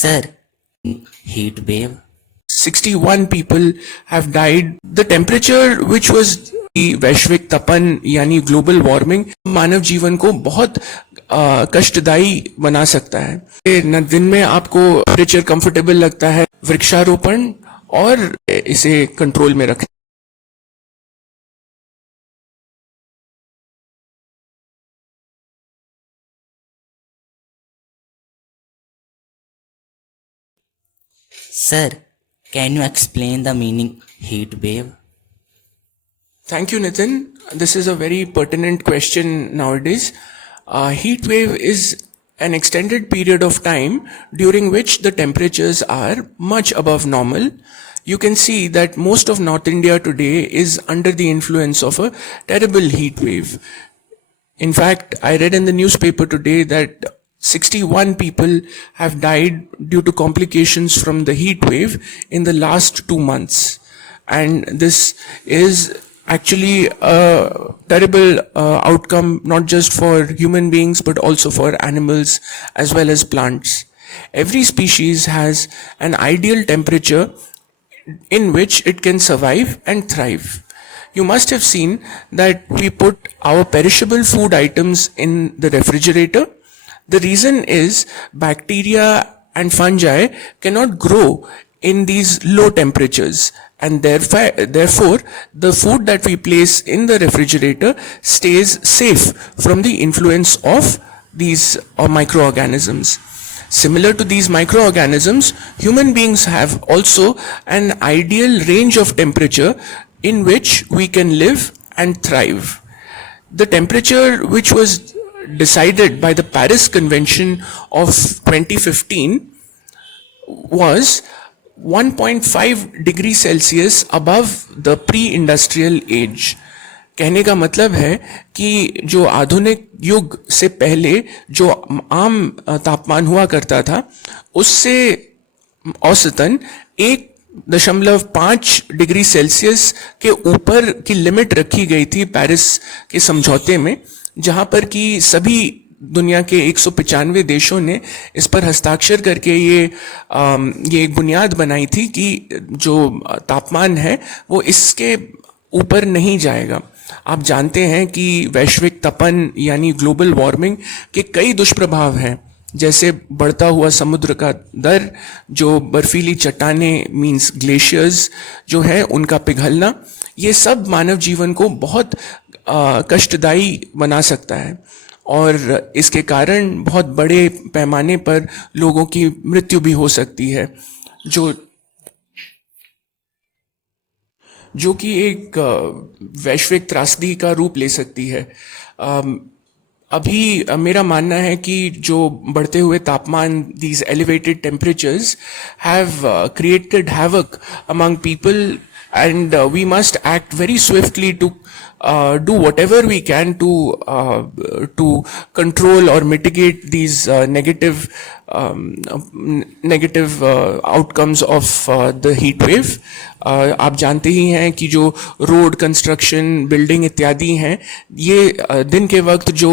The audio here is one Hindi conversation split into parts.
Sir, heat wave. 61 people have died. The temperature which was वैश्विक तपन यानी ग्लोबल वार्मिंग मानव जीवन को बहुत कष्टदायी बना सकता है। न दिन में आपको टेम्परेचर कंफर्टेबल लगता है, वृक्षारोपण और इसे कंट्रोल में रखें। Sir, can you explain the meaning heat wave? Thank you, Nitin. This is a very pertinent question nowadays. Heat wave is an extended period of time during which the temperatures are much above normal. You can see that most of North India today is under the influence of a terrible heat wave. In fact, I read in the newspaper today that 61 people have died due to complications from the heat wave in the last 2 months. And this is actually a terrible outcome, not just for human beings, but also for animals as well as plants. Every species has an ideal temperature in which it can survive and thrive. You must have seen that we put our perishable food items in the refrigerator. The reason is bacteria and fungi cannot grow in these low temperatures, and therefore the food that we place in the refrigerator stays safe from the influence of these microorganisms. Similar to these microorganisms, human beings have also an ideal range of temperature in which we can live and thrive. The temperature which was decided by the Paris Convention of 2015 was 1.5 degree Celsius above the pre-industrial age. कहने का मतलब है कि जो आधुनिक युग से पहले जो आम तापमान हुआ करता था, उससे औसतन 1.5 डिग्री सेल्सियस के ऊपर की लिमिट रखी गई थी पेरिस के समझौते में, जहां पर कि सभी दुनिया के 195 देशों ने इस पर हस्ताक्षर करके ये एक बुनियाद बनाई थी कि जो तापमान है वो इसके ऊपर नहीं जाएगा। आप जानते हैं कि वैश्विक तपन यानी ग्लोबल वार्मिंग के कई दुष्प्रभाव हैं, जैसे बढ़ता हुआ समुद्र का दर, जो बर्फीली चट्टानें मीन्स ग्लेशियर्स जो है उनका पिघलना, ये सब मानव जीवन को बहुत कष्टदायी बना सकता है और इसके कारण बहुत बड़े पैमाने पर लोगों की मृत्यु भी हो सकती है, जो कि एक वैश्विक त्रासदी का रूप ले सकती है। अभी मेरा मानना है कि जो बढ़ते हुए तापमान, these elevated temperatures have created havoc among people, and we must act very swiftly to do whatever we can to control or mitigate these negative outcomes of the heat wave. आप जानते ही हैं कि जो रोड कंस्ट्रक्शन, बिल्डिंग इत्यादि हैं, ये दिन के वक्त जो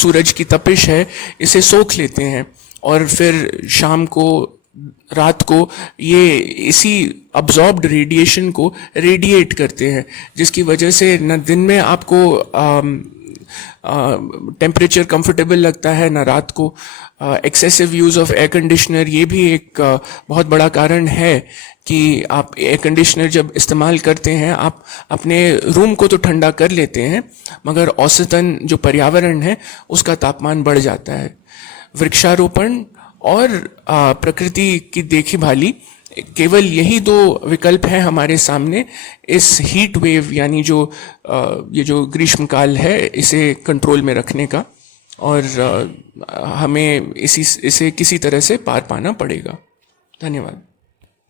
सूरज की तपिश है इसे सोख लेते हैं और फिर शाम को, रात को ये इसी अब्जॉर्ब्ड रेडिएशन को रेडिएट करते हैं, जिसकी वजह से न दिन में आपको टेम्परेचर कंफर्टेबल लगता है, न रात को। Excessive use of air conditioner ये भी एक बहुत बड़ा कारण है कि आप एयर कंडीशनर जब इस्तेमाल करते हैं, आप अपने रूम को तो ठंडा कर लेते हैं, मगर औसतन जो पर्यावरण है उसका तापमान बढ़ जाता है। वृक्षारोपण और प्रकृति की देखभाली, केवल यही दो विकल्प हैं हमारे सामने इस हीट वेव यानी ये जो ग्रीष्मकाल है इसे कंट्रोल में रखने का, और हमें इसे किसी तरह से पार पाना पड़ेगा। धन्यवाद।